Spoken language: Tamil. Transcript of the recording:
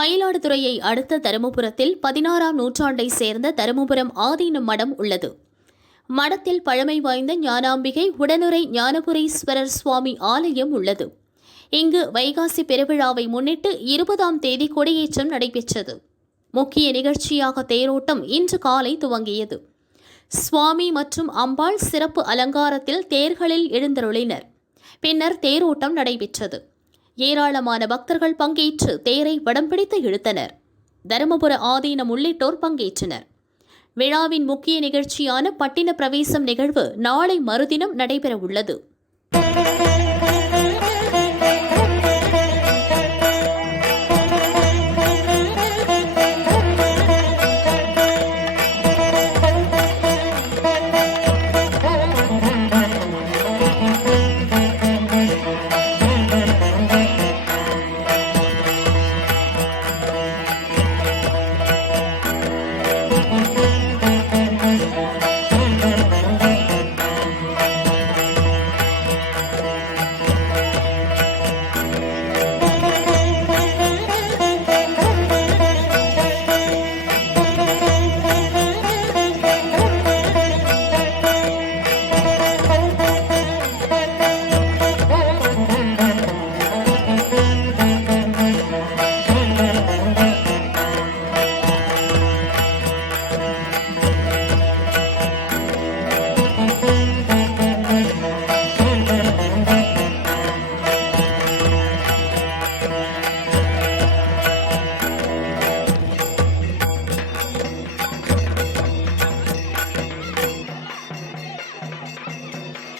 மயிலாடுதுறையை அடுத்த தருமபுரத்தில் 16ஆம் நூற்றாண்டை சேர்ந்த தருமபுரம் ஆதீனம் மடம் உள்ளது. மடத்தில் பழமை வாய்ந்த ஞானாம்பிகை உடனுரை ஞானபுரீஸ்வரர் சுவாமி ஆலயம் உள்ளது. இங்கு வைகாசி பெருவிழாவை முன்னிட்டு 20ஆம் தேதி கொடியேற்றம் நடைபெற்றது. முக்கிய நிகழ்ச்சியாக தேரோட்டம் இன்று காலை துவங்கியது. சுவாமி மற்றும் அம்பாள் சிறப்பு அலங்காரத்தில் தேர்களில் எழுந்தருளினர். பின்னர் தேரோட்டம் நடைபெற்றது. ஏராளமான பக்தர்கள் பங்கேற்று தேரை வடம் பிடித்து இழுத்தனர். தருமபுர ஆதீனம் உள்ளிட்டோர் பங்கேற்றனர். விழாவின் முக்கிய நிகழ்ச்சியான பட்டின பிரவேசம் நிகழ்வு நாளை மறுதினம் நடைபெற உள்ளது.